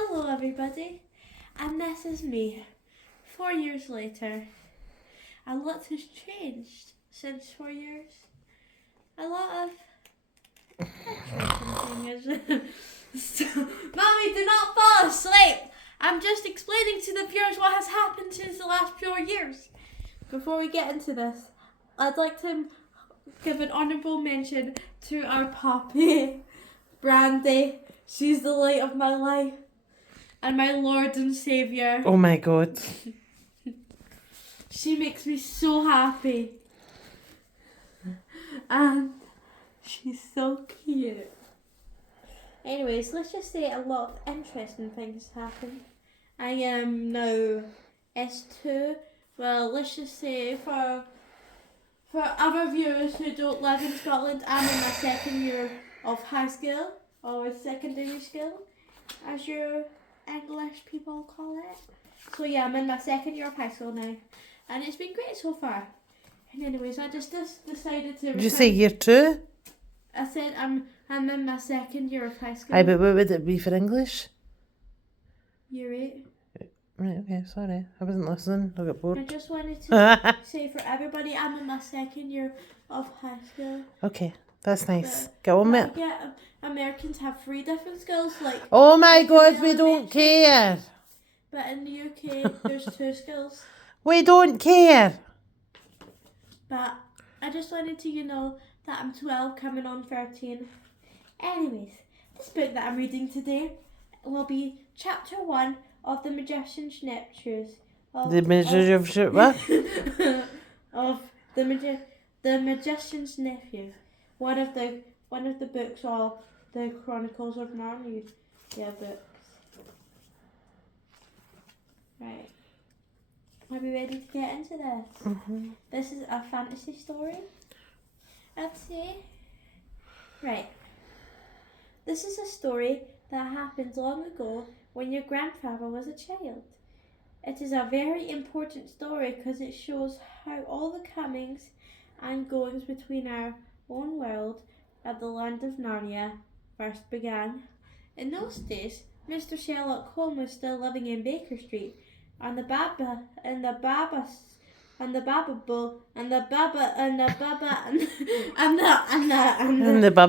Hello everybody, and this is me, 4 years later. A lot has changed since 4 years. A lot of interesting things. So, Mommy, do not fall asleep! I'm just explaining to the viewers what has happened since the last 4 years. Before we get into this, I'd like to give an honourable mention to our puppy, Brandy. She's the light of my life. And my Lord and Saviour. Oh my God. She makes me so happy. And she's so cute. Anyways, let's just say a lot of interesting things happened. I am now S2. Well, let's just say for other viewers who don't live in Scotland, I'm in my second year of high school, or secondary school, as your English people call it. So yeah, I'm in my second year of high school now, and it's been great so far. And anyways, I just decided to. Did you say year 2? I said I'm in my second year of high school. Aye, but what would it be for English? Year 8. Right, okay, sorry. I wasn't listening. I got bored. I just wanted to say for everybody, I'm in my second year of high school. Okay, that's nice. Go on, mate. Yeah, Americans have 3 different schools, like. Oh my God, we don't care. But in the UK, there's 2 schools. We don't care. But I just wanted to, that I'm 12, coming on 13. Anyways, this book that I'm reading today will be chapter 1 of The Magician's Nephew. The Magician's what? Of the Magician's Nephew. One of the books of the Chronicles of Narnia. Yeah, books. Right. Are we ready to get into this? Mm-hmm. This is a fantasy story, I'd say. Right. This is a story that happened long ago when your grandfather was a child. It is a very important story because it shows how all the comings and goings between our own world and the land of Narnia first began. In those days, Mr. Sherlock Holmes was still living in Baker Street, and the Baba and the Baba and the Baba Bull and the Baba and the Baba And the ba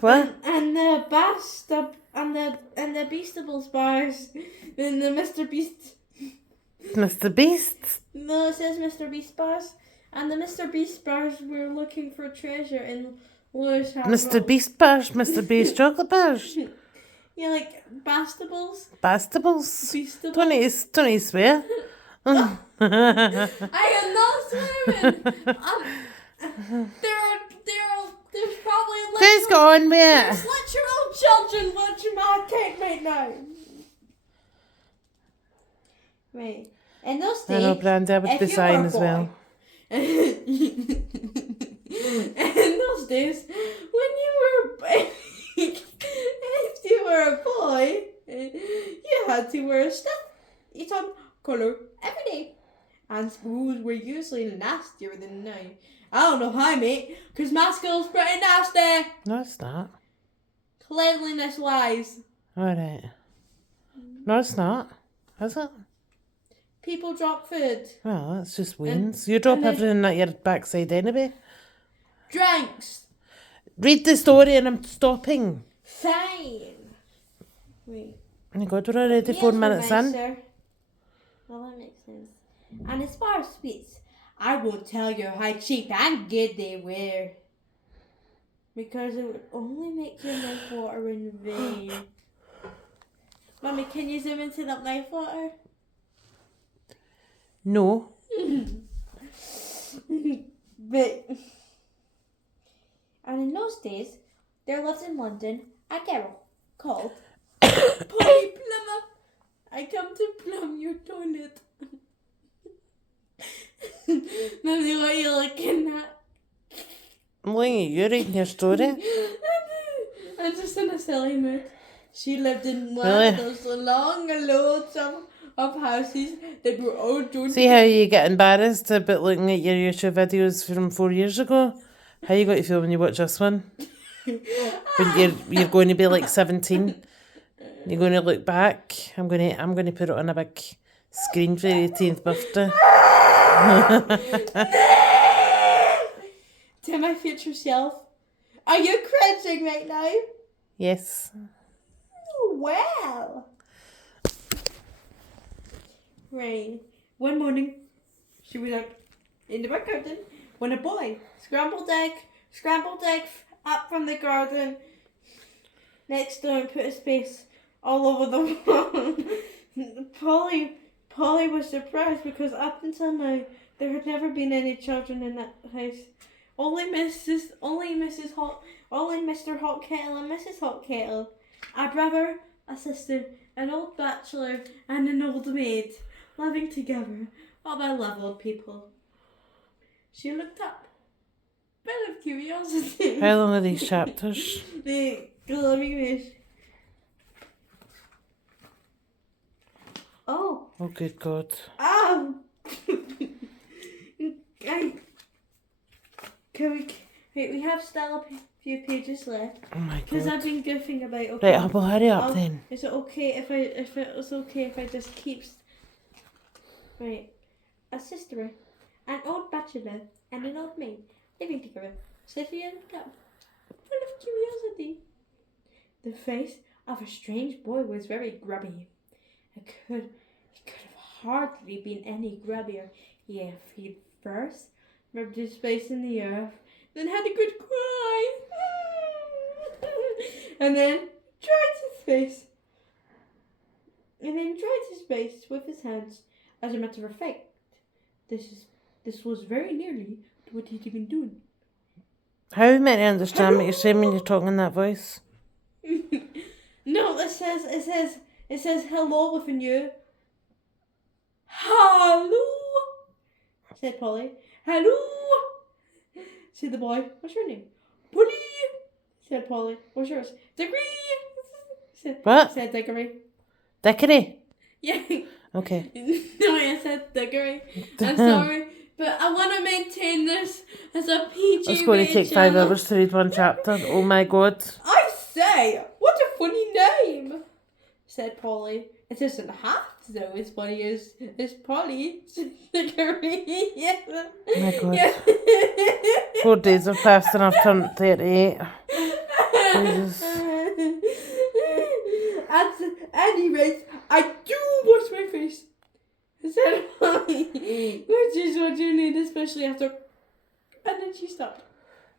what? and the Basta and the Beastables bars and the Mr. Beast. Mr. Beast? No, it says Mr. Beast bars. And the Mr. Beast bars were looking for treasure in Lewis Hard Mr. Rock. Beast bars? Mr. Beast chocolate bars? Yeah, like Bastables. Bastables? Beastables. Don't swear. I am not swearing. There's probably Just go on, mate. Just let your own children watch my cake right now. Right. In those days, I know, Brandy, I would be sighing as well. In those days, when you were if you were a boy, you had to wear a stuff, eat on colour every day. And schools were usually nastier than now. I don't know how, mate, because my school's pretty nasty. No, it's not. Cleanliness wise. Alright. No, it's not. Is it? People drop food. Well, that's just wins. You drop everything at your backside anyway. Drinks. Read the story and I'm stopping. Fine. Wait. Oh my God, we're already 4 minutes in. Well, that makes sense. And as far as sweets, I won't tell you how cheap and good they were. Because it would only make your mouth water in vain. Mummy, can you zoom into that mouth water? No. But, and in those days, there lived in London a girl called Polly Plummer. I come to plumb your toilet. Mummy, what are you looking at? I'm looking at you reading your story. I'm just in a silly mood. She lived in one Really? of those long loads of houses that were all done. See how you get embarrassed about looking at your YouTube videos from 4 years ago? How you got to feel when you watch this one? When you're going to be like 17? You're going to look back. I'm going to put it on a big screen for your 18th birthday. To my future self. Are you cringing right now? Yes. Oh, wow. Right. One morning, she was out in the back garden when a boy scrambled egg up from the garden next door and put his face all over the wall. Polly was surprised because up until now there had never been any children in that house. Only Mr. Hot Kettle and Mrs. Hot Kettle, a brother, a sister, an old bachelor, and an old maid, living together. Oh, I love old people. She looked up, full of curiosity. How long are these chapters? The glowing wish. Oh. Oh, good God. We have still a few pages left. Oh my Because God. I've been goofing about. Okay. Right, well, hurry up then. Is it okay if I just keep? Right. A sister, an old bachelor, and an old maid living together. Sophia looked up, full of curiosity. The face of a strange boy was very grubby. It could have hardly been any grubbier if he'd first rubbed his face in the earth, then had a good cry, and then dried his face with his hands. As a matter of fact, this was very nearly what he'd been doing. How are we meant to understand what you're saying when you're talking in that voice? No, it says hello with a new. Hello, said Polly. Hello, said the boy. What's your name? Polly, said Polly. What's yours? Dickory, said Dickory. Dickory? Yeah. Okay. No, I said Dickory. I'm sorry, but I want to maintain this as a PG. It's going to take 5 hours to read one chapter. Oh my God. I say, what a funny name, said Polly. It isn't half so as funny as Polly. Dickory. Yeah. Oh my God. Yeah. 4 days have passed and I've turned 38. Jesus. At any rate, I do wash my face, said Polly, which is what you need, especially after. And then she stopped.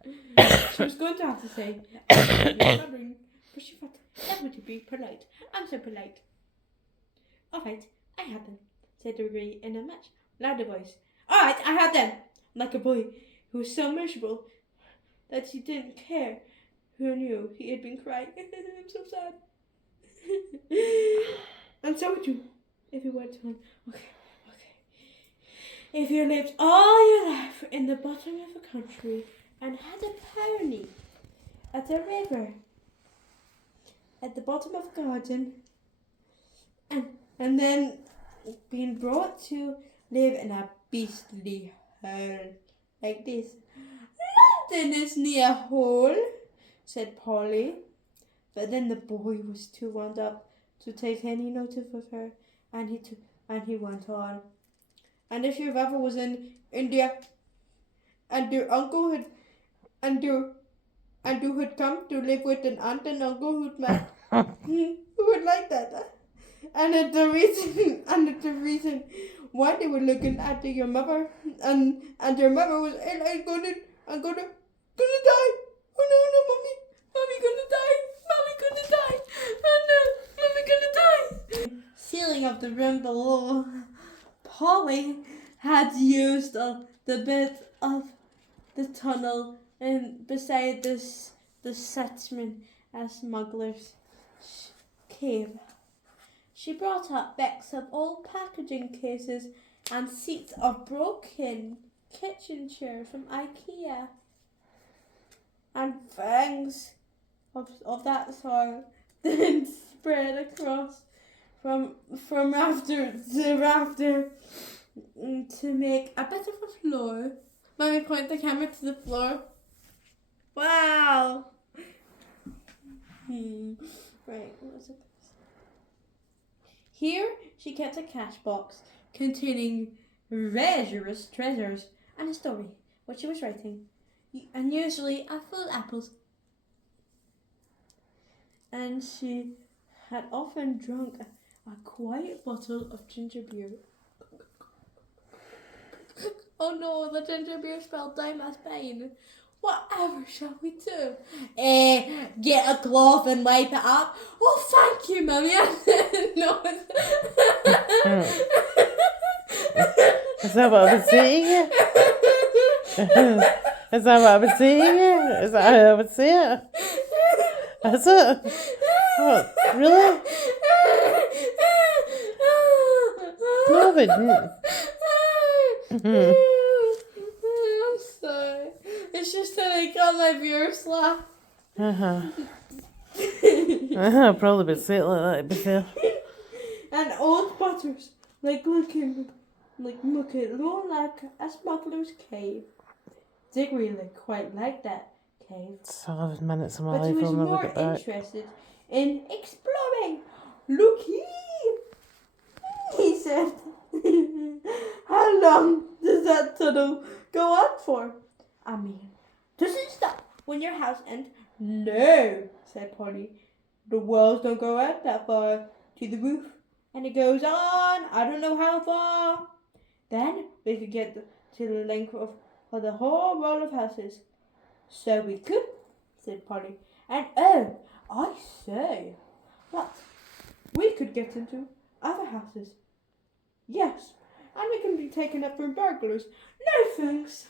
She was going to have to say, but she thought that would be polite. I'm so polite. All right, I had them, said Dickory in a much louder voice. All right, I had them, like a boy who was so miserable that he didn't care who knew he had been crying. I'm so sad. And so would you, if you went on. Okay. If you lived all your life in the bottom of the country and had a pony at a river at the bottom of a garden, and then being brought to live in a beastly hole like this. London isn't a hole, said Polly. But then the boy was too wound up to take any notice of her, and he went on. And if your ever was in India, and your uncle had come to live with an aunt and uncle who'd met, who would like that, and the reason why they were looking after your mother, and your mother was, I'm gonna die. Oh no, mommy gonna die. Oh no, mommy gonna die. Ceiling of the room below. Polly had used the bit of the tunnel and beside the settlement as smuggler's cave. She brought up backs of old packaging cases and seats of broken kitchen chair from IKEA and things of that sort, then spread across from rafter to rafter to make a bit of a floor. Let me point the camera to the floor. Wow. Right, what was it? Here she kept a cash box containing treasures and a story, what she was writing, and usually a full apples. And she had often drunk a quiet bottle of ginger beer. Oh no, the ginger beer spilled down my spine. Whatever shall we do? Get a cloth and wipe it up. Oh, thank you, Mummy. No. Is that what I was saying? Is that what I was saying? Is that how I would say it? Is it? What? Really? No, I wouldn't. I'm sorry. It's just that I got my beer slap. I probably would say it like that, to be fair. And old butters, looking like a smuggler's cave. Diggory quite liked that cave. It's 11 minutes of my But he life, was I'll never more get back. interested in exploring. Look here, he said. How long does that tunnel go on for? I mean, does it stop when your house ends? No, said Polly. The walls don't go out that far to the roof. And it goes on, I don't know how far. Then we could get to the length of the whole row of houses. So we could, said Polly. And oh, I say, what? We could get into other houses. Yes, and we can be taken up from burglars. No thanks.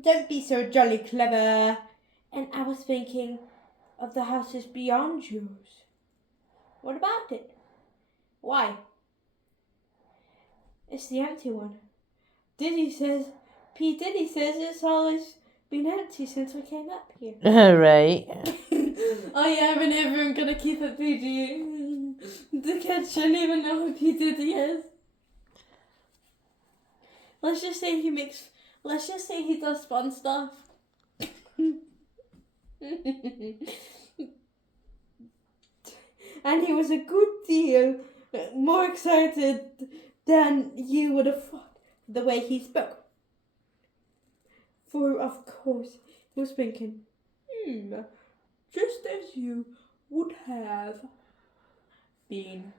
Don't be so jolly clever. And I was thinking of the houses beyond yours. What about it? Why? It's the empty one. P. Diddy says it's always been empty since we came up here. Right. Oh yeah, we're never gonna keep it PG. The kids shouldn't even know who P. Diddy is. Let's just say he does fun stuff. And he was a good deal more excited than you would have thought the way he spoke. For of course he was thinking, just as you would have been,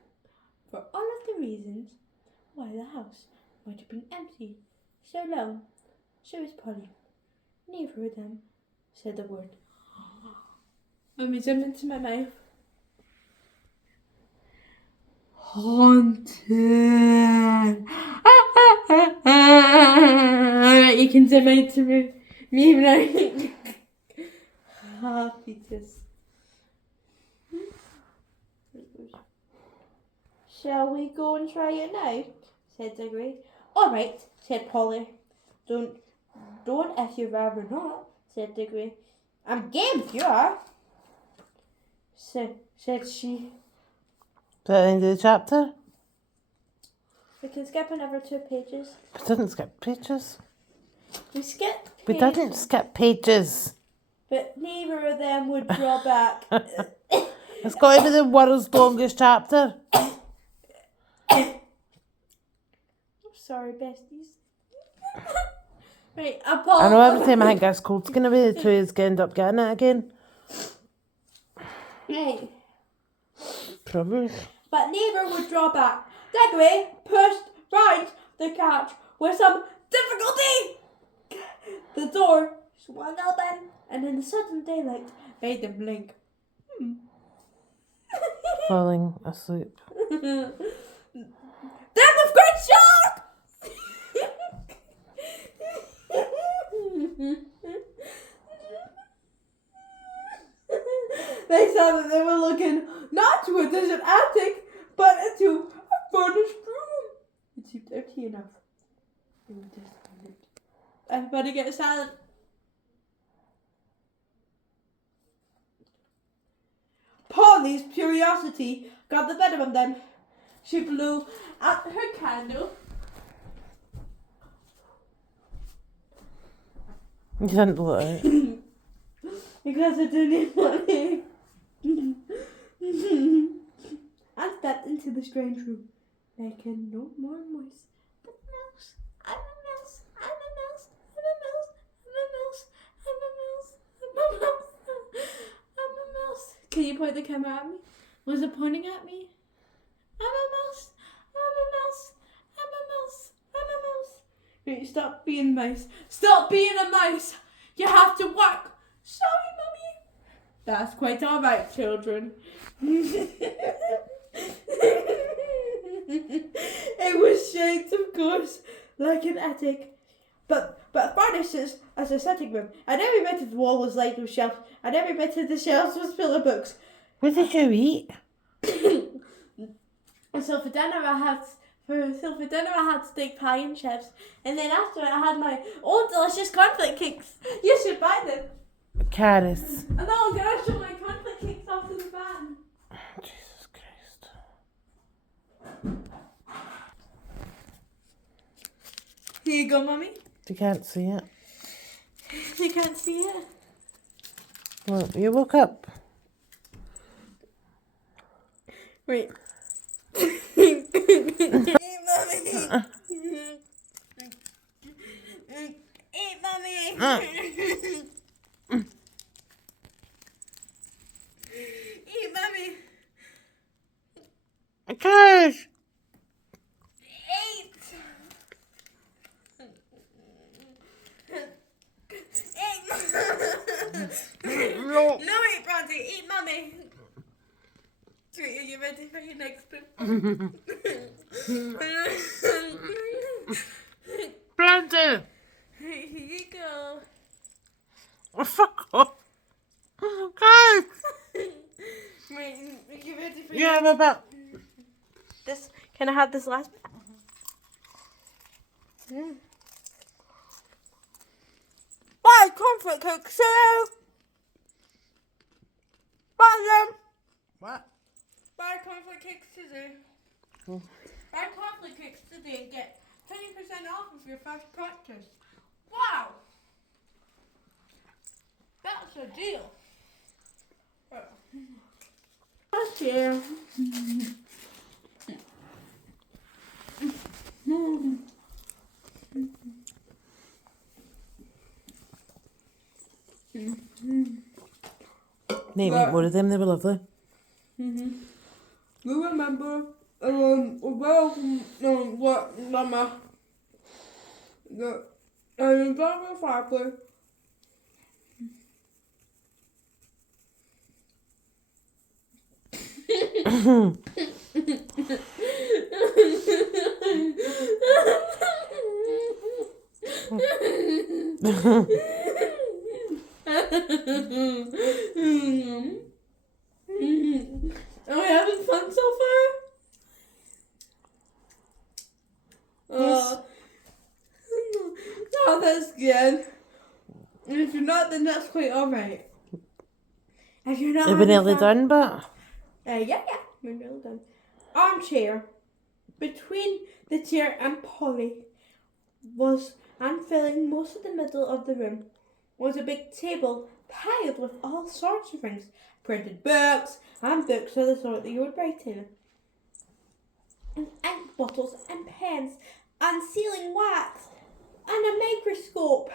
for all of the reasons why the house might have been empty so long. So is Polly. Neither of them said the word. Let me jump into my mouth. Haunted. Alright, you can zoom into me now. Happiness. Shall we go and try it now? Said Diggory. Alright, said Polly. Don't if you'd rather not, said Diggory. I'm game if you are, said she. Is that the end of the chapter? We can skip another 2 pages. We didn't skip pages. We skipped We pages, didn't skip pages. but neither of them would draw back. It's got to be the world's longest chapter. I'm sorry, besties. Right, Apollo. I know every time I think this cold's going to be, the two is going to end up getting it again. Right. Probably. But neither would draw back. Diggory pushed round the couch with some difficulty. The door swung open, and in the sudden daylight made them blink. Falling asleep. Then with great shock! They saw that they were looking not to a desert attic, but into a furnished room. It seemed empty enough. They were disappointed. Everybody get silent. Polly's curiosity got the better of them. She blew out her candle. You didn't blow it out. Because I didn't want it. And stepped into the strange room, making no more noise. I'm a mouse. I'm a mouse. I'm a mouse. I'm a mouse. I'm a mouse. I'm a mouse. I'm a mouse. I'm a mouse. Can you point the camera at me? Was it pointing at me? I'm a mouse. I'm a mouse. I'm a mouse. I'm a mouse. Right, stop being mice. Stop being a mouse. You have to work. Sorry, Mummy. That's quite all right, children. It was shaped, of course, like an attic, but furnished as a sitting room, and every bit of the wall was lined with shelves, and every bit of the shelves was full of books. What did you eat? So for dinner I had steak pie and chips, and then after I had my own delicious cornflake cakes. You should buy them. Carrots. And now I'm gonna show my cornflake cakes off to the van. Jesus Christ. Here you go, Mummy. You can't see it. You can't see it. Well, you woke up. Wait. Eat, Mummy. Eat, Mummy. Eat, Mummy. Gosh. Eat. Eat, No. no, eat, Bronte. Eat, Mummy. Sweet, are you ready for your next spoon? Brandon. Here you go. Oh, fuck off. Guys. Wait, are you ready for Yeah, I'm about. this? Can I have this last bit? Buy comfort cakes too. Buy them. What? Buy comfort cakes today. Buy comfort cakes today and get 20% off of your first purchase. Wow. That's a deal. Last year. Nate, mate, more of them, they were lovely. You remember, what Mama, the entire fireplace. Are we having fun so far? Yes. Oh, that's good. And if you're not, then that's quite alright. If you're not, They were having nearly fun- done, but. yeah, we're nearly done. Armchair. Between the chair and Polly and filling most of the middle of the room was a big table piled with all sorts of things. Printed books and books of the sort that you would write in. And ink bottles and pens and sealing wax and a microscope.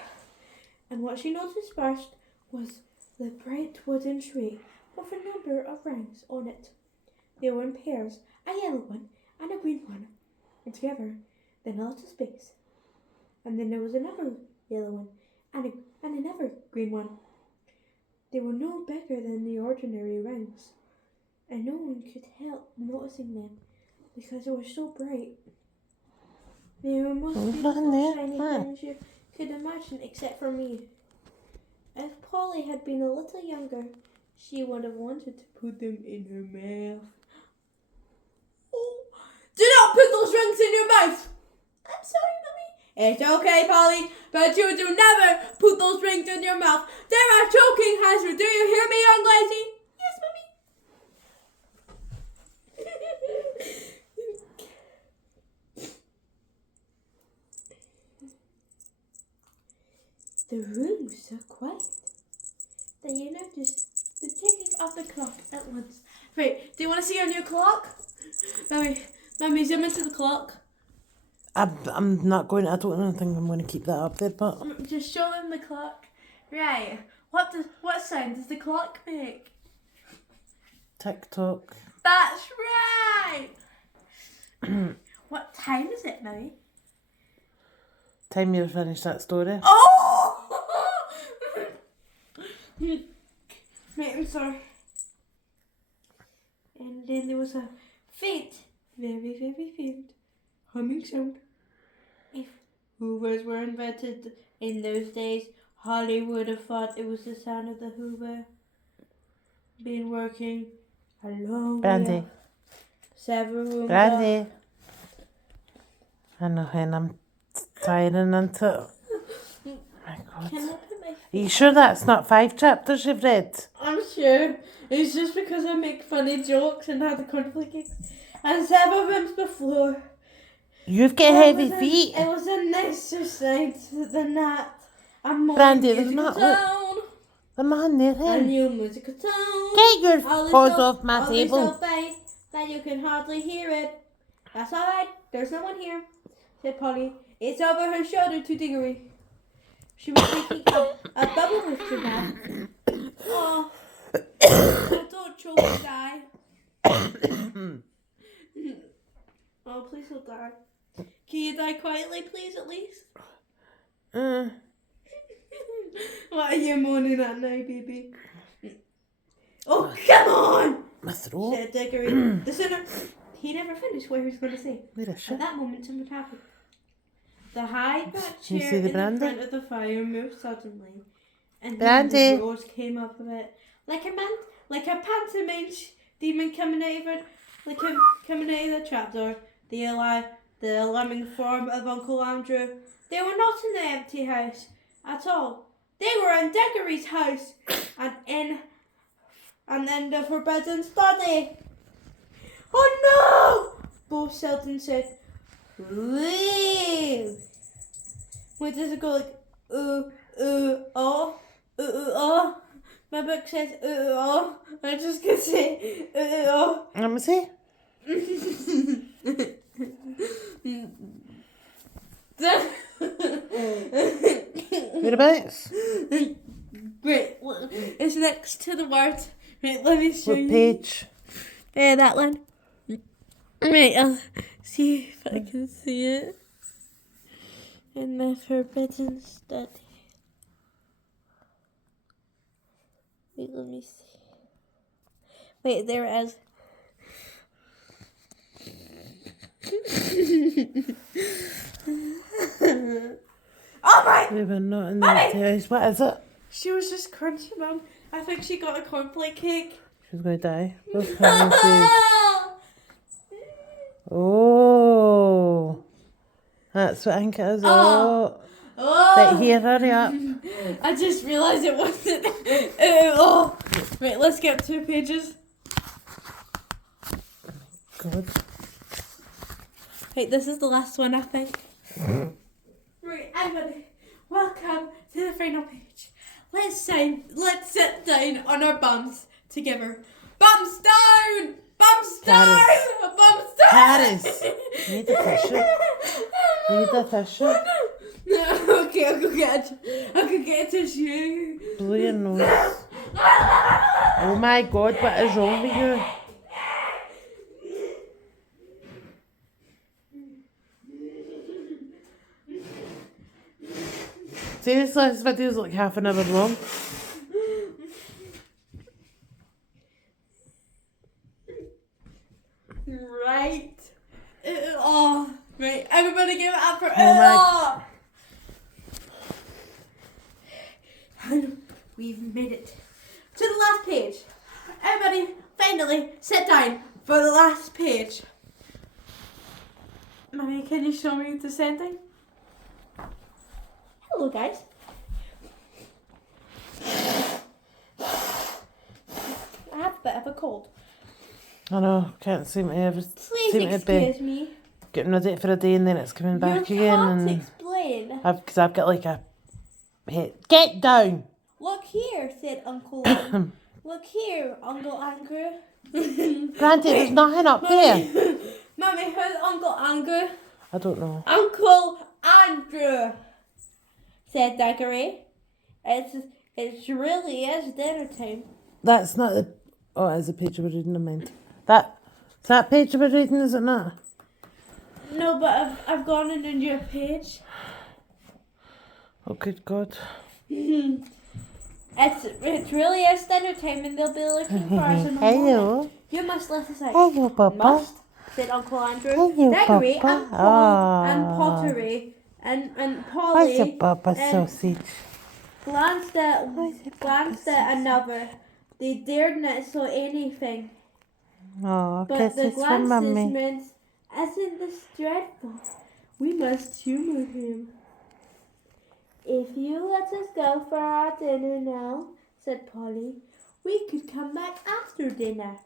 And what she noticed first was the bright wooden tray with a number of rings on it. They were in pairs, a yellow one and a green one, and together, then a little space. And then there was another yellow one and another green one. They were no bigger than the ordinary rings, and no one could help noticing them because they were so bright. They were most beautiful shiny things you could imagine, except for me. If Polly had been a little younger, she would have wanted to put them in her mouth. Oh, do not put those rings in your mouth! I'm sorry, Mummy. It's okay, Polly, but you do never put those rings in your mouth. They're a choking hazard. Do you hear me, young lady? Yes, Mummy. The room was so quiet that you noticed the ticking of the clock at once. Right, do you want to see our new clock? Mummy, zoom into the clock. I'm not going. I don't think I'm going to keep that up there, but Just show them the clock. Right. What sound does the clock make? TikTok. That's right. What time is it, Mummy? Time you finish that story. Oh! Right, I'm sorry. And then there was a faint, very, very faint humming sound. If Hoovers were invented in those days, Holly would have thought it was the sound of the Hoover. Been working a long way Brandy. up. Several rooms up. Brandy. I know, and I'm tiring into it. My God. Can I put my... Are you sure that's not 5 chapters you've read? I'm sure. It's just because I make funny jokes and have the cornflake cakes. And several rooms before. You've got heavy feet. It was a nicer sight than that. A more Brandy, there's musical not- town. The man there, A hey. new musical tone. Get your All is paws so- off my all is table. so faint that you can hardly hear it. That's alright. There's no one here, said Polly. It's over her shoulder to Diggory. She was taking a bubble lifter back. Oh, don't choke and die. Oh, please don't die. Can you die quietly, please, at least? What are you moaning at now, baby? Oh, come on! My throat. Said Diggory. The sooner... He never finished what he was going to say. Wait a At shit. that moment, something happened. The high-backed Can you chair see the in the brandy? front of the fire moved suddenly, and Brandy. then the rose came up of it, like a pantomime demon coming out of the trapdoor. The alarming form of Uncle Andrew. They were not in the empty house at all. They were in Diggory's house, and in the forbidden study. Oh no! Both Selden said. Woo! Wait, does it go like oh? My book says oh. I just can say oh. Let me see. Whereabouts? Great. It's next to the word. Right, let me show What you. page? That one. Right, I'll see if I can see it. In the forbidden study. Wait, let me see. Wait, there it is. Oh my! We were not in the house. What is it? She was just crunchy, Mum. I think she got a cornflake cake. She's going to die. Both parents say, oh. That's what I think it is. Oh. Oh. Right here, hurry up. I just realised it wasn't. Oh. Right, let's get 2 pages. God. Right, this is the last one, I think. Right, everybody, welcome to the final page. Let's sit down on our bums together. Bums down! Bums down! Paris. Bums down! Paris. Need a tissue. Need a tissue. Okay, I'll go get a tissue. Blow your nose. Oh my God, what is wrong with you? Seriously, this video's like half an hour long. Right. Right. Everybody give it up for my- And we've made it to the last page. Everybody, finally, sit down for the last page. Mummy, can you show me the sending? Hello, guys. I have a bit of a cold. I know, can't seem to ever Please seem to be excuse me. getting ready for a day and then it's coming back You again. can't And explain. because I've got like a head. Get down! Look here, said Uncle Lon. Look here, Uncle Andrew. Granddad, there's nothing up there. Mummy, who's Uncle Andrew? I don't know. Uncle Andrew, said Diggory. It really is dinner time. That's not the... Oh, it is a page we're reading, I meant. Is that page we're reading, is it not? No, but I've gone in a new page. Oh, good God. It really is dinner time and they'll be looking for us in the morning. Hello. You must let us out. Hello, Papa. Must, said Uncle Andrew. Hello, Diggory Papa. and Paul and Pottery and Polly Where's the Papa sausage? glanced at another. They dared not say anything. Oh, But the kisses for glances Mummy. meant, isn't this dreadful? We must humour him. If you let us go for our dinner now, said Polly, we could come back after dinner.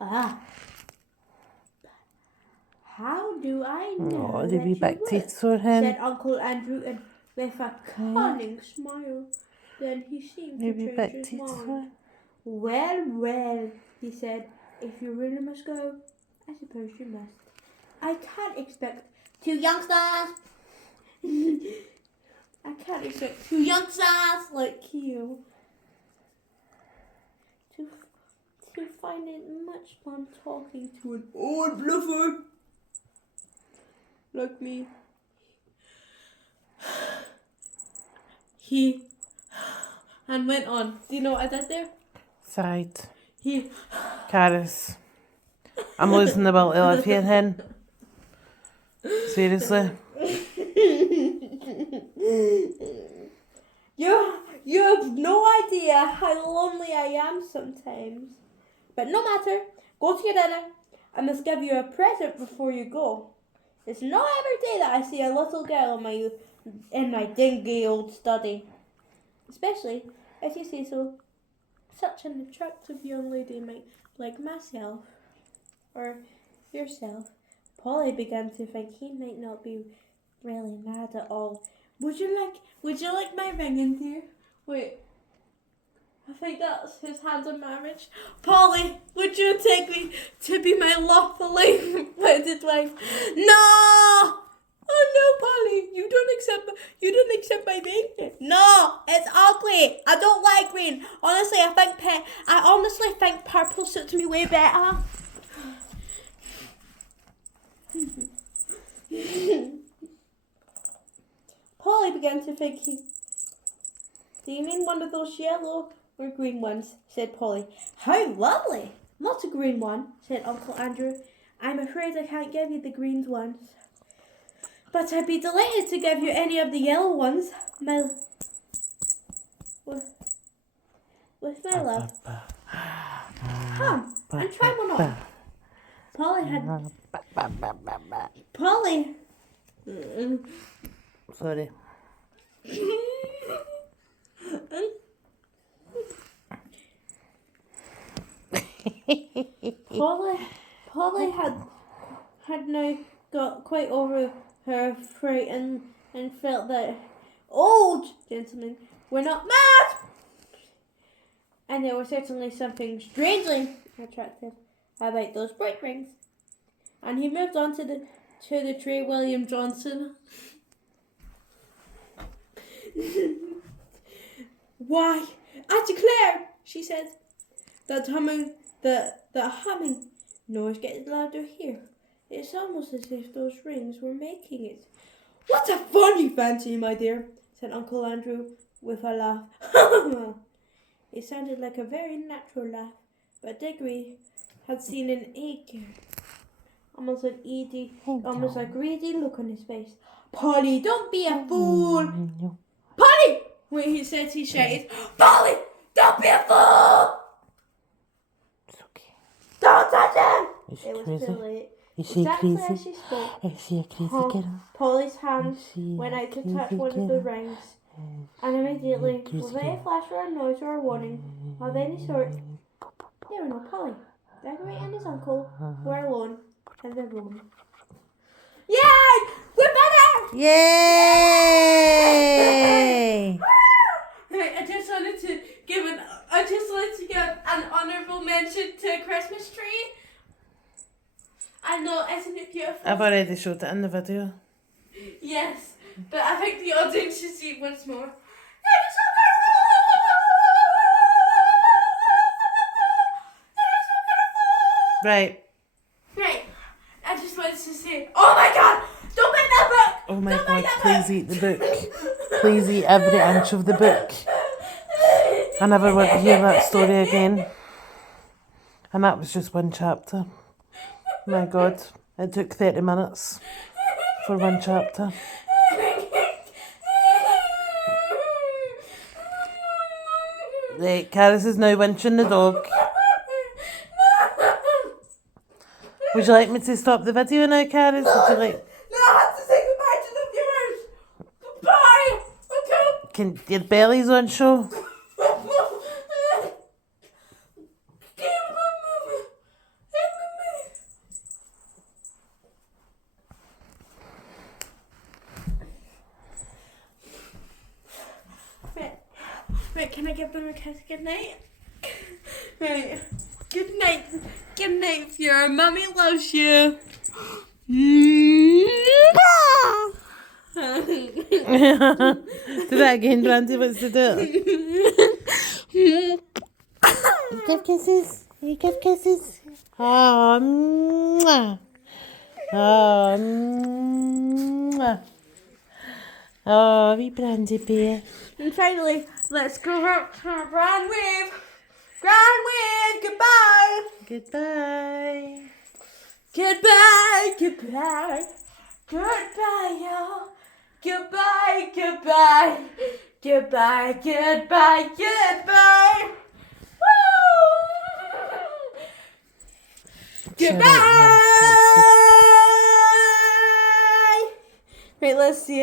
Ah, how do I know Oh, that the wee you back would? teeth for him. Said Uncle Andrew and with a cunning smile. Then he seemed to Wee change back his teeth mind. for him. Well, he said, if you really must go, I suppose you must. I can't expect two youngsters. I can't expect two youngsters like you to find it much fun talking to an old bluffer like me. He and went on. Do you know what I did there? Side. He Caris. I'm losing the will to live here, hen. Seriously. You have no idea how lonely I am sometimes. But no matter, go to your dinner. I must give you a present before you go. It's not every day that I see a little girl in my dingy old study. Especially if you see such an attractive young lady like myself or yourself. Polly began to think he might not be really mad at all. Would you like my ring in here? Wait, I think that's his hand in marriage. Polly, would you take me to be my lawfully wedded wife? No! Oh no, Polly, you don't accept my ring. No, it's ugly. I don't like green. Honestly, I honestly think purple suits me way better. Polly began to think. Do you mean one of those yellow or green ones? Said Polly. How lovely! Not a green one, said Uncle Andrew. I'm afraid I can't give you the green ones. But I'd be delighted to give you any of the yellow ones, with my love. Come and try one on. Polly. Sorry. Polly had now got quite over her fright and felt that old gentlemen were not mad. And there was certainly something strangely attractive about those bright rings. And he moved on to the tree, William Johnson. Why, I declare, she said, that humming noise gets louder here. It's almost as if those rings were making it. What a funny fancy, my dear, said Uncle Andrew with a laugh. It sounded like a very natural laugh, but Diggory had seen an eager, almost a greedy look on his face. Polly, don't be a fool. Polly! Wait, he said, he shouted. Polly, don't be a fool! It's okay. Don't touch him! Is she It was crazy? too late. Is she Exactly crazy? as she spoke, Is she a crazy girl? Polly's hand Is she went a out to crazy touch one of the girl? rings, and immediately, crazy without a girl? flash or a noise or a warning of any sort, there were no Polly. Diggory and his uncle were alone in the room. Yay! We're better! Yay! I just wanted to give an attention to a Christmas tree. I know, isn't it beautiful? I've already showed it in the video. Yes, but I think the audience should see it once more. Right. Right, I just wanted to say, oh my god, don't make that book! Oh my Don't god, make that please book! eat the book. Please eat every inch of the book. I never want to hear that story again. And that was just one chapter. My god, it took 30 minutes for one chapter. Right, Caris is now winching the dog. Would you like me to stop the video now, Caris? Would you like... No, I have to say goodbye to the viewers. Goodbye. Okay. Can your belly's on show? Right, can I give them a kiss goodnight? Right. Good night. Good night, Fiora. Mummy loves you. Do that again, Brandy. What's to do? You give kisses. You give kisses. Oh, mwah. Oh, mwah. Oh, wee Brandy bear. And finally, let's go up to our grand wave. Grand wave. Goodbye. Goodbye. Goodbye. Goodbye. Goodbye, y'all. Goodbye. Goodbye. Goodbye. Goodbye. Goodbye. Woo! Goodbye. Wait, let's see it.